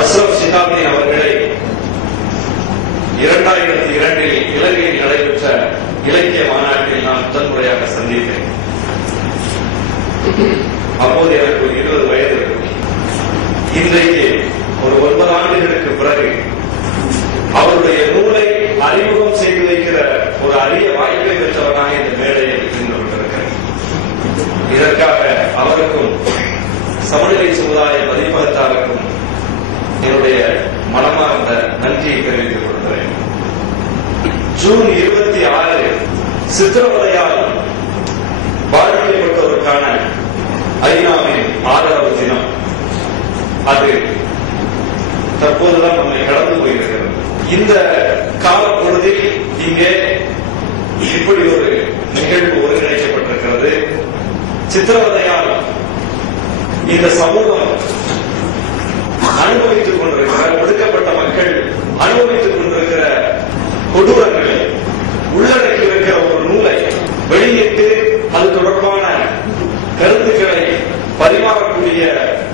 Ashraf Shihabuddin அவர்களை 2002 இலங்கையில் நடைபெற்ற இலக்கிய மாநாட்டில் நான் முதல் முறையாக சந்தித்தேன். அப்போது எனக்கு ஒரு 20 வயது இருக்கும். இன்றைக்கு ஒரு 9 ஆண்டுகளுக்கு பிறகு அவருடைய நூலை அறிமுகம் செய்து வைக்கிற ஒரு அரிய வாய்ப்பை பெற்றவனாக இந்த மேடையில் இருந்து கொண்டிருக்கிறேன். இதற்காக அவருக்கும் சமநிலை சமுதாய பதிப்பகத்தாருக்கும் என்னுடைய மனமார்ந்த நன்றியை தெரிவித்துக் கொள்கிறேன். ஜூன் 26 சித்திரவதையால் பாதிக்கப்பட்டோருக்கான ஐநாவின் ஆதரவு தினம். அது தற்போதுதான் நம்மை கடந்து போயிருக்கிறது. இந்த காலப்பொழுதில் இங்கே இப்படி ஒரு நிகழ்வு ஒருங்கிணைக்கப்பட்டிருக்கிறது. சித்திரவதையால் இந்த சமூகம் அனுபவித்துக் கொண்டிருக்கிற, ஒடுக்கப்பட்ட மக்கள் அனுபவித்துக் கொண்டிருக்கிற கொடூரங்களை உள்ளடக்கி இருக்கிற ஒரு நூலை வெளியிட்டு அது தொடர்பான கருத்துக்களை பரிமாறக்கூடிய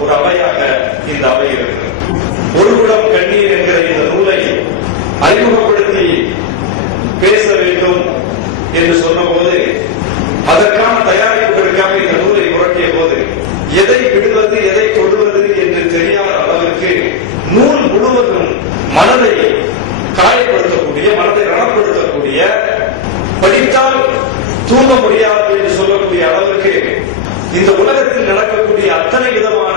ஒரு அவையாக இந்த அவை இருக்கிறது. ஒருவிடம் கண்ணீர் என்கிற இந்த நூலை அறிமுகப்படுத்தி பேச வேண்டும் என்று சொன்னபோது, அதற்கான தயாரிப்புகளுக்காக இந்த நூலை புரட்டிய போது எதை விடுவது எதை தொடுவது என்று தெரியாத அளவிற்கு நூல் முழுவதும் மனதை காயப்படுத்தக்கூடிய, மனதை ரணப்படுத்தக்கூடிய, படித்தால் தூங்க முடியாது என்று சொல்லக்கூடிய அளவிற்கு இந்த உலகத்தில் நடக்கக்கூடிய அத்தனை விதமான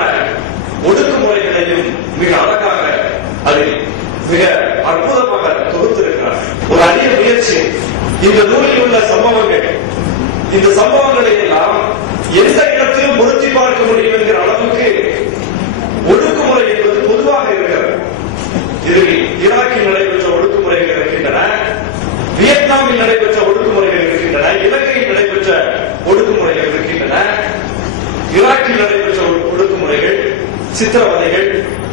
ஒடுக்குமுறைகளையும் மிக அழகாக அதில் மிக அற்புதமாக தொகுத்திருக்கிறார். ஒரு அரிய முயற்சி. இந்த நூலில் உள்ள சம்பவங்கள், இந்த சம்பவங்களை எல்லாம் எந்த இடத்திலும் பொருத்தி பார்க்க முடியும் என்கிற அளவுக்கு ஒடுக்குமுறை என்பது பொதுவாக இருக்கிறது. இதில் ஈராக்கில் நடைபெற்ற ஒடுக்குமுறைகள் இருக்கின்றன, வியட்நாமில் நடைபெற்ற ஒடுக்குமுறைகள் இருக்கின்றன, இலங்கையில் நடைபெற்ற ஒடுக்குமுறைகள் இருக்கின்றன, ஈராக்கில் நடைபெற்ற ஒடுக்குமுறைகள், சித்திரவதைகள்,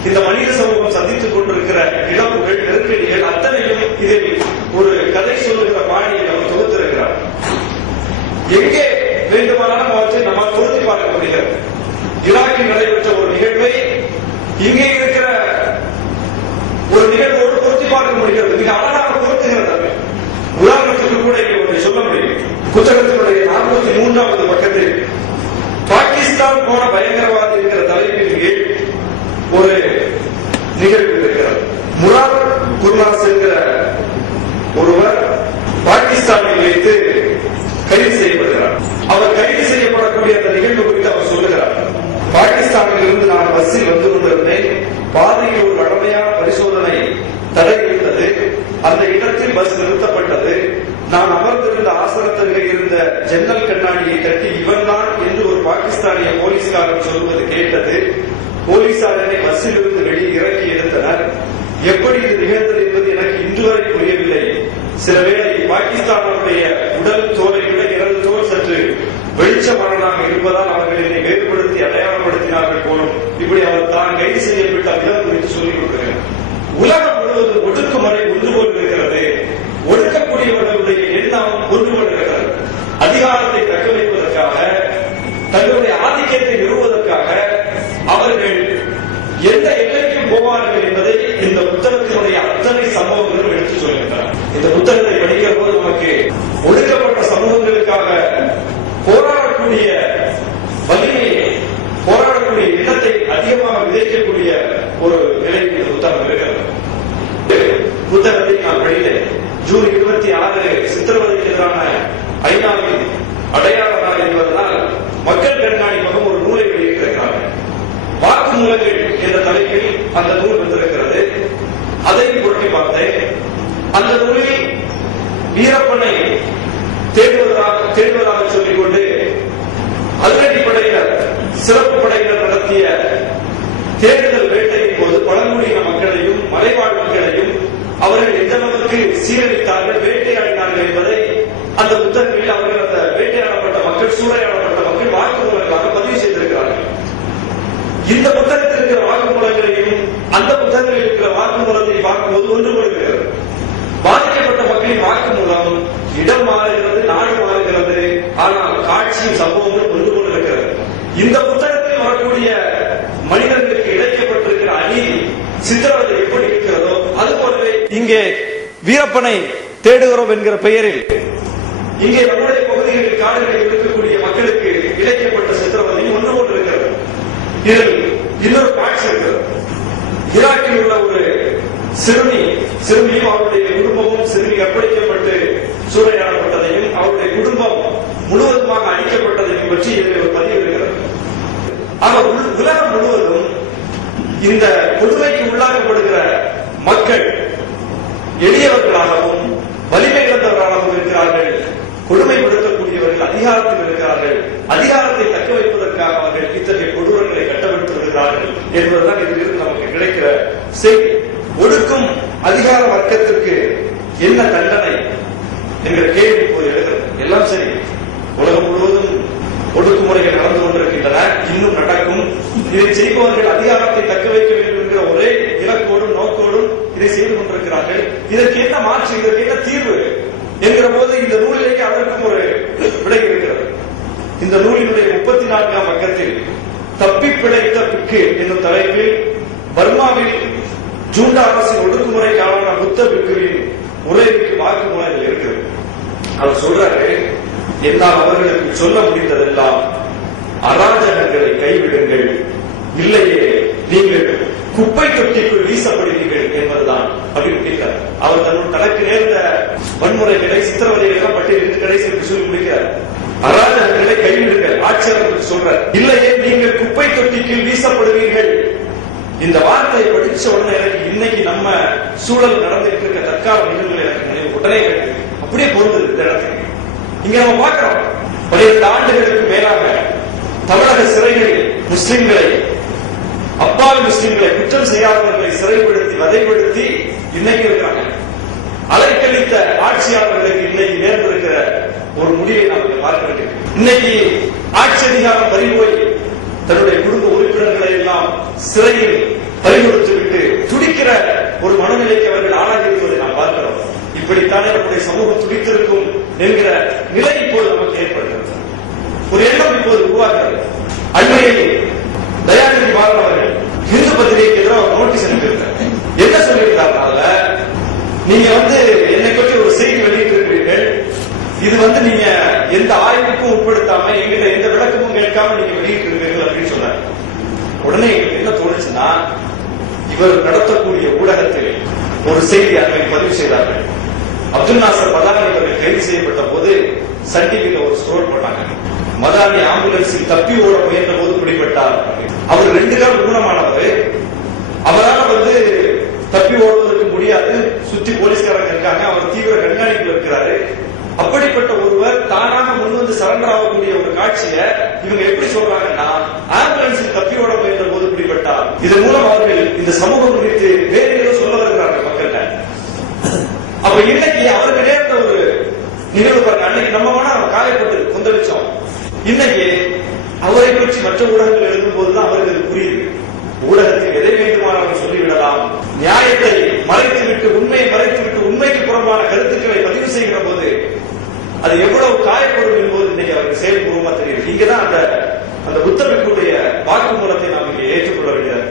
இந்த மனித சமூகம் சந்தித்துக் கொண்டிருக்கிற இழப்புகள், நெருக்கடிகள் அத்தனையும் இதில் ஒரு கதை சொல்லுகிற பாணியை அவர் தொகுத்திருக்கிறார். எங்கே வேண்டுமானாலும் அவற்றை நம்மால் பொருத்தி பார்க்க முடிகிறது. ஈராக்கில் நடைபெற்ற ஒரு நிகழ்வை இங்கே இருக்கிற ஒரு நிகழ்வோடு பொருத்தி பார்க்க முடிகிறது. மிக அழகாக பொருத்துகிறது. உதாரணத்துக்கு கூட இங்கே ஒன்றை சொல்ல முடியும். புத்தகத்தினுடைய 43வது பக்கத்தில் பாகிஸ்தான் போன பயங்கரவாதி என்கிற தலைப்பின் கீழ் ஒரு நிகழ்வு இருக்கிறது. முராத் குர்னாஸ் என்கிற ஒருவர் பாகிஸ்தானில் வைத்து கைது செய்யப்படுகிறார். அவர் கைது செய்யப்படக்கூடிய அந்த நிகழ்வு குறித்து அவர் சொல்லுகிறார். பாகிஸ்தானில் இருந்து நான் பஸ்ஸில் வந்து கொண்டிருந்தேன். பாதையில் ஒரு கடுமையான பரிசோதனை தடை இருந்தது. அந்த இடத்தில் பஸ் நிறுத்தப்பட்டது. நான் அமர்ந்திருந்த ஆசனத்திற்கு இருந்த ஜன்னல் கண்ணாடியை கட்டி இவன் தான் என்று ஒரு பாகிஸ்தானிய போலீஸ்காரன் சொல்வது கேட்டது. போலீசார் என்னை பஸ்ஸில் இருந்து வெளியே இறக்கி எடுத்தனர். எப்படி இது நிகழ்ந்தது என்பது எனக்கு இன்று வரை புரியவில்லை. சிலவேளை பாகிஸ்தானுடைய உடல் தோலை விட இரண்டு தோல் சற்று வெளிச்சமானதாக இருப்பதால் அவர்கள் என்னை வேறுபடுத்தி அடையாளப்படுத்தினார்கள் போலும். இப்படி அவர் தான் கைது செய்யப்பட்ட விதம் குறித்து சொல்லிக் கொடுக்கிறார். உலகம் முழுவதும் ஒடுக்குமுறை ஒன்று போல் இருக்கிறது. ஒடுக்கக்கூடியவர்களுடைய எண்ணம் ஒன்று போல் இருக்கிறது. அதிகாரத்தை தக்க வைப்பதற்காக, தங்களுடைய ஆதிக்கத்தை நிறுவுவதற்காக அவர்கள் எந்த எல்லைக்கும் போவார்கள் என்பதை இந்த புத்தகத்தினுடைய அத்தனை சம்பவங்களும் எடுத்து சொல்கின்றனர். இந்த புத்தகத்தை படிக்கிற போது நமக்கு ஒடுக்கப்பட்ட சமூகங்களுக்காக போராடக்கூடிய வலிமையை, போராடக்கூடிய எண்ணத்தை அதிகமாக விதைக்கக்கூடிய ஒரு நிலையில் இந்த புத்தகம் இருக்கிறது. புத்தகத்தை நான் படித்தேன். ஜூன் 26 சித்திரவதைக்கு எதிரான ஐநாவின் அடையாள நாள் என்பதனால் மக்கள் கண்காணிப்பகம் ஒரு நூலை வெளியிட்டிருக்கிறார்கள். வாக்குமூலங்கள் என்ற தலைப்பில் அந்த நூல் வந்திருக்கிறது. அதை புரட்டி பார்த்தேன். அந்த நூலில் வீரப்பனை தேடுவதாக சொல்லிக்கொண்டு அதிரடி படையினர், சிறப்பு படையினர் நடத்திய தேடுதல் வேட்டையின் போது பழங்குடியின மக்களையும் மலைவாழ் மக்களையும் அவர்கள் எந்த அளவுக்கு சீரழித்தார்கள், வேட்டையாடினார்கள் என்பதை அந்த புத்தகங்களில் அவர்கள் அந்த வேட்டையாடப்பட்ட மக்கள், சூறையாடப்பட்ட மக்கள் வாக்குமூலங்களாக பதிவு செய்திருக்கிறார்கள். இந்த புத்தகத்தில் இருக்கிற வாக்குமூலங்களையும் அந்த புத்தகத்தில் இருக்கிற வாக்குமூலத்தை பார்க்கும்போது ஒன்று கொள்கிறது. பாதிக்கப்பட்ட மக்களின் வாக்குமூலம் இடம் மாறுகிறது, நாடு மாறுகிறது, ஆனால் காட்சியும் சம்பவங்களும் ஒன்று கொண்டிருக்கிறது. இந்த புத்தகத்தில் வரக்கூடிய மனிதர்களுக்கு இழைக்கப்பட்டிருக்கிற அநீதி, சித்திரவதை எப்படி இருக்கிறதோ அது போலவே இங்கே வீரப்பனை தேடுகிறோம் என்கிற பெயரில் இங்கே நம்முடைய பகுதிகளில் காடுகளில் இருக்கக்கூடிய மக்களுக்கு இழைக்கப்பட்ட சித்திரவதையும் ஒன்று போன்று இருக்கிறது. இதில் இன்னொரு காட்சி இருக்கிறது. ஈராக்கில் உள்ள ஒரு சிறுமியும் அவருடைய குடும்பமும் சிறுமி கற்பழிக்கப்பட்டு சூறையாடப்பட்டதையும் அவருடைய குடும்பம் முழுவதுமாக அழிக்கப்பட்டதையும் பற்றி இதில் ஒரு பதிவு இருக்கிறது. ஆனால் உலகம் முழுவதும் இந்த கொடுமைக்கு உள்ளாக்கப்படுகிற மக்கள் எளியவர்களாகவும் வலிமை இழந்தவர்களாகவும் இருக்கிறார்கள். கொடுமைப்படுத்தக்கூடியவர்கள் அதிகாரத்தில் இருக்கிறார்கள். அதிகாரத்தை தக்க வைப்பதற்காக அவர்கள் இத்தகைய கொடூரங்களை கட்டமைத்து வருகிறார்கள் என்பதுதான் இதிலிருந்து நமக்கு கிடைக்கிற செய்தி. ஒடுக்கும் அதிகார வர்க்கத்திற்கு என்ன தண்டனை என்கிற கேள்வி இப்போது எழுகிறது. எல்லாம் சரி, உலகம் முழுவதும் ஒடுக்குமுறைகள் நடந்து கொண்டிருக்கின்றன, இன்னும் நடக்கும். இதை செய்பவர்கள் அதிகாரத்தை தக்க வைக்க வேண்டும் என்கிற ஒரே இலக்கோடும் நோக்கோடும் இதை செய்து கொண்டிருக்கிறார்கள். இதற்கு என்ன மாற்று, இதற்கு என்ன தீர்வு என்கிற போது இந்த நூலிலேயே அதற்கும் ஒரு விடை இருக்கிறது. இந்த நூலினுடைய 34ஆம் பக்கத்தில் தப்பி பிழைத்த பிக்கு என்னும் தலைப்பில் பர்மாவில் ஜூண்டா அரசின் ஒடுக்குமுறைக்கு ஆளான புத்த பிக்குவின் உரைக்கு வாக்குமூலங்கள் இருக்கிறது. அவர் சொல்றாரு, என்னால் அவர்களுக்கு சொல்ல முடிந்ததெல்லாம் அராஜகங்களை கைவிடுங்கள், இல்லையே நீங்கள் குப்பை தொட்டிக்குள் வீசப்படுவீர்கள் என்பதுதான் அப்படின்னு கேட்கிறார். அவர் தனக்கு நேர்ந்த வன்முறைகளை சித்திரவதைகளை பட்டியலிட்டு கடைசி சொல்லி முடிக்கிறார். அராஜகங்களை கைவிடுங்கள், ஆட்சியாளர்கள் சொல்றார், இல்லையே நீங்கள் குப்பை தொட்டிக்குள் வீசப்படுவீர்கள். இந்த வார்த்தையை படிச்ச உடனே எனக்கு இன்னைக்கு நம்ம சூழல் நடந்துட்டு இருக்க தற்கால நிகழ்வுகள் எனக்கு உடனே அப்படியே பொருந்தது. இந்த இடத்துக்கு இங்க நம்ம பார்க்கிறோம், 12 ஆண்டுகளுக்கு மேலாக தமிழக சிறைகளில் முஸ்லிம்களை, அப்பாவி முஸ்லிம்களை, குற்றம் செய்யாதவர்களை சிறைப்படுத்தி வதைப்படுத்தி இன்னைக்கு இருக்கிறாங்க. அலைக்கழித்த ஆட்சியாளர்களுக்கு இன்னைக்கு நேர்ந்திருக்கிற ஒரு முடிவை நாம் பார்க்க வேண்டும். இன்னைக்கு ஆட்சி அதிகாரம் பறிபோய் தன்னுடைய குடும்ப உறுப்பினர்களை எல்லாம் சிறையில் பறிகொடுத்து விட்டு துடிக்கிற ஒரு மனநிலைக்கு அவர்கள் ஆளாகி இருப்பதை நாம் பார்க்கிறோம். இப்படித்தானே நம்முடைய சமூகம் துடித்திருக்கும் என்கிற நிலை இப்போது நமக்கு ஏற்படுகிறது. ஒரு எண்ணம் இப்போது உருவாகிறது. அண்மையில் தயாநிதி மாறன் அவர்கள் இந்து பத்திரிகைக்கு எதிராக ஒரு நோட்டீஸ் அனுப்பியிருக்கார். என்ன சொல்லியிருக்காருனால, நீங்க என்னை பற்றி ஒரு செய்தி வெளியிட்டிருக்கிறீர்கள், இது நீங்க எந்த ஆய்வுக்கும் உட்படுத்தாம எங்கிட்ட எந்த விளக்கமும் கேட்காம நீங்க வெளியிட்டிருக்கிறீர்கள் அப்படின்னு சொன்னார். உடனே எங்களுக்கு என்ன தோணுச்சுன்னா, இவர் நடத்தக்கூடிய ஊடகத்தில் ஒரு செய்தி அண்மையில் பதிவு செய்தார்கள். அப்துல் நாசர் மதானி அவர்கள் கைது செய்யப்பட்ட போது சன் டிவியில ஒரு ஸ்டோர் போட்டாங்க. மதானி ஆம்புலன்ஸில் தப்பி ஓட முயன்ற போது பிடிபட்டார். அவர் 2 கால் ஊனமானவர். அவரால் தப்பி ஓடுவதற்கு முடியாது. சுத்தி போலீஸ்காரங்க இருக்காங்க. அவர் தீவிர கண்காணிப்பில் இருக்கிறாரு. அப்படிப்பட்ட ஒருவர் தானாக முன்வந்து சரண்டர் ஆகக்கூடிய ஒரு காட்சியை இவங்க எப்படி சொல்றாங்கன்னா, ஆம்புலன்ஸில் தப்பி ஓட முயன்ற போது பிடிபட்டார். இதன் மூலம் அவர்கள் இந்த சமூகம் குறித்து வேறு ஏதோ சொல்ல வருகிறார்கள் மக்கள்கிட்ட. அப்ப இன்னைக்கு அவருக்கு நேர்ந்த ஒரு நிகழ்வு பாருங்க. அன்னைக்கு நம்ம மனம் காயப்பட்டு கொந்தளிச்சோம். இன்னைக்கு அவரை பற்றி மற்ற ஊடகங்கள் எழுதும் போதுதான் அவருக்கு அது புரியுது. ஊடகத்தில் எதை வேண்டுமானாலும் சொல்லிவிடலாம். நியாயத்தை மறைத்துவிட்டு, உண்மையை மறைத்துவிட்டு, உண்மைக்கு புறம்பான கருத்துக்களை பதிவு செய்கிற போது அது எவ்வளவு காயப்படும் என்பது இன்னைக்கு அவருக்கு செயல்பூர்வமா தெரியுது. இங்கதான் அந்த புத்தகத்துடைய வாக்குமூலத்தை நாம் இங்கே ஏற்றுக்கொள்ள வேண்டியது.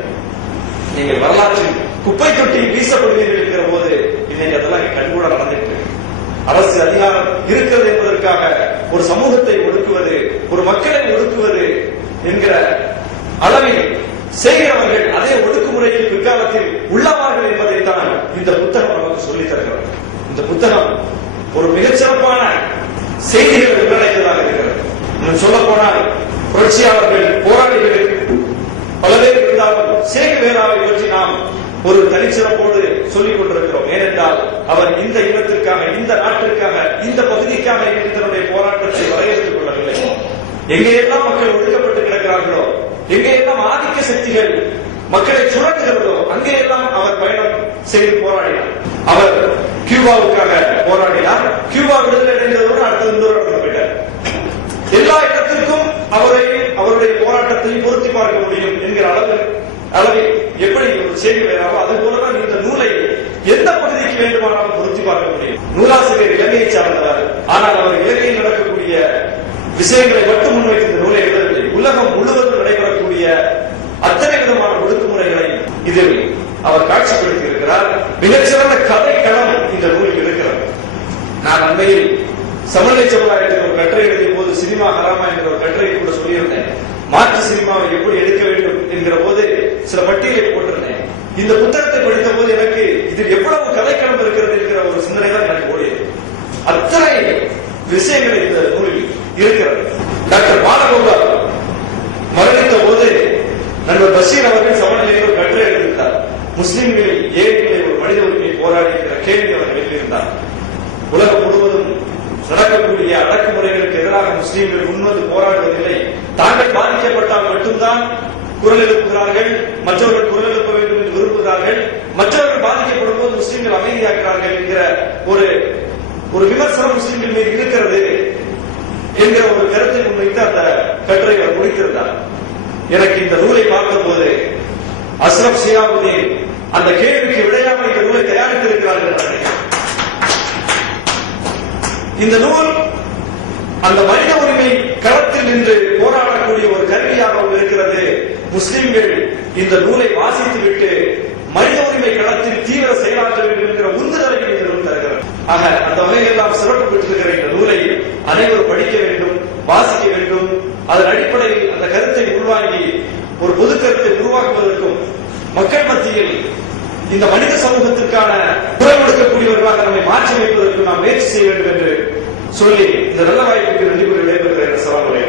நீங்கள் வரலாற்றில் குப்பை தொட்டி வீசப்படுவீர்கள் இருக்கிற போது இன்னைக்கு அதெல்லாம் கண்கூட நடந்துட்டு இருக்கு. அரசு அதிகாரம் இருக்கிறது என்பதற்காக ஒரு சமூகத்தை ஒடுக்குவது, ஒரு மக்களை ஒடுக்குவது என்கிற அளவில் செய்கிறவர்கள் அதே ஒடுக்குமுறையில் பிற்காலத்தில் உள்ளவார்கள் என்பதைத்தான் இந்த புத்தகம் நமக்கு சொல்லித் தருகிறது. இந்த புத்தகம் ஒரு மிகச்சிறப்பான செய்திகளை உள்ளடக்கியதாக இருக்கிறது. சொல்ல போனால் புரட்சியாளர்கள், போராளிகள் பல பேர் இருந்தாலும் சேகுவேராவை பற்றி நாம் ஒரு தனிச்சிறப்போடு சொல்லிக் கொண்டிருக்கிறோம். ஏனென்றால் அவர் இந்த இனத்திற்காக, இந்த நாட்டிற்காக, இந்த பகுதிக்காக தன்னுடைய போராட்டத்தை வரையறுத்துக் கொள்ளவில்லை. எங்கெல்லாம் மக்கள் ஒடுக்கப்பட்டு கிடக்கிறார்களோ, எங்கெல்லாம் ஆதிக்க சக்திகள் மக்களை சுரண்டுகிறதோ அங்கேயெல்லாம் அவர் பயணம் செய்து போராடினார். அவர் கியூபாவுக்காக போராடினார். கியூபா விடுதலை அடைந்ததோடு அடுத்த இந்த இடத்துக்கு போயிட்டார். எல்லா இடத்திற்கும் அவருடைய போராட்டத்தை பொருத்தி பார்க்க முடியும் என்கிற அளவில் எப்படி ஒரு செய்தி வேறாமோ அது போலதான் இந்த நூலை எந்த பகுதிக்கு வேண்டுமானாலும் பொருத்தி பார்க்க முடியும். நூலாசிரியர் இலங்கையை சார்ந்தவர். ஆனால் அவர் இலங்கையில் நடக்கக்கூடிய விஷயங்களை மட்டும் முன்வைத்து இந்த நூலை எழுதவில்லை. உலகம் முழுவதும் நடைபெறக்கூடிய அத்தனை விதமான ஒடுக்குமுறைகளை இதில் அவர் காட்சிப்படுத்தி இருக்கிறார். மிகச்சிறந்த கதை களம் இந்த நூலில் இருக்கிறது. நான் அண்மையில் சமநிலை சமுதாயத்தில் ஒரு கட்டுரை எழுதிய போது சினிமா ஹராமா என்ற ஒரு கட்டுரையை கூட சொல்லியிருந்தேன். மாற்று சினிமாவை எப்படி எடுக்க வேண்டும் என்கிற போது சில பட்டியலை போட்டிருந்தேன். இந்த புத்தகத்தை படித்த போது எனக்கு இதில் எவ்வளவு கதைக்களம் இருக்கிறது என்கிற ஒரு சிந்தனை தான் எனக்கு ஓடியது. அத்தனை விஷயங்கள் இந்த நூலில் இருக்கிறது. டாக்டர் பாலகோபால் மரணித்த போது நண்பர் பஷீர் அவர்கள் சமநிலையில் ஒரு கட்டுரை எழுதியிருந்தார். முஸ்லிம்கள் ஏழைகளை ஒரு மனித உரிமை போராடி என்கிற கேள்வி அவர் எழுதியிருந்தார். உலகம் முழுவதும் நடக்கக்கூடிய அடக்குமுறைகளுக்கு எதிராக முஸ்லீம்கள் முன்வந்து போராடுவதில்லை. தாங்கள் பாதிக்கப்பட்டால் மட்டும்தான் குரல் எழுப்புகிறார்கள், மற்றவர்கள் குரல் எழுப்ப வேண்டும் என்று விரும்புகிறார்கள். மற்றவர்கள் பாதிக்கப்படும் போது முஸ்லீம்கள் அமைதியாகிறார்கள் என்கிற ஒரு விமர்சனம் முஸ்லீம்கள் மீது இருக்கிறது என்கிற ஒரு கருத்தை முன்வைத்து அந்த கட்டுரை அவர் முடித்திருந்தார். எனக்கு இந்த நூலை பார்த்த போது அஸ்ரப் ஷியாபுதீன் அந்த கேள்விக்கு விடையாக இந்த நூலை தயாரித்திருக்கிறார்கள் என்று நினைக்கிறேன். இந்த நூல் அந்த மனித உரிமை களத்தில் நின்று போராடக்கூடிய ஒரு கருவியாக இருக்கிறது. முஸ்லிம்கள் இந்த நூலை வாசித்துவிட்டு மனித உரிமை களத்தில் தீவிர செயலாற்ற வேண்டும் என்கிற உந்துதலை இந்த நூல் தருகிறது. ஆக அந்த வகையில் நாம் சிறப்பு பெற்றிருக்கிற இந்த நூலை அனைவரும் படிக்க வேண்டும், வாசிக்க வேண்டும். அதன் அடிப்படையில் அந்த கருத்தை உள்வாங்கி ஒரு பொது கருத்தை உருவாக்குவதற்கும் மக்கள் மத்தியில் இந்த மனித சமூகத்திற்கான குரல் கொடுக்கக்கூடியவர்களாக நம்மை மாற்றி வைப்பதற்கு நாம் முயற்சி செய்ய வேண்டும் என்று சொல்லி இந்த நல்ல வாய்ப்புக்கு நன்றி கூறி விடைபெறுகிறேன்.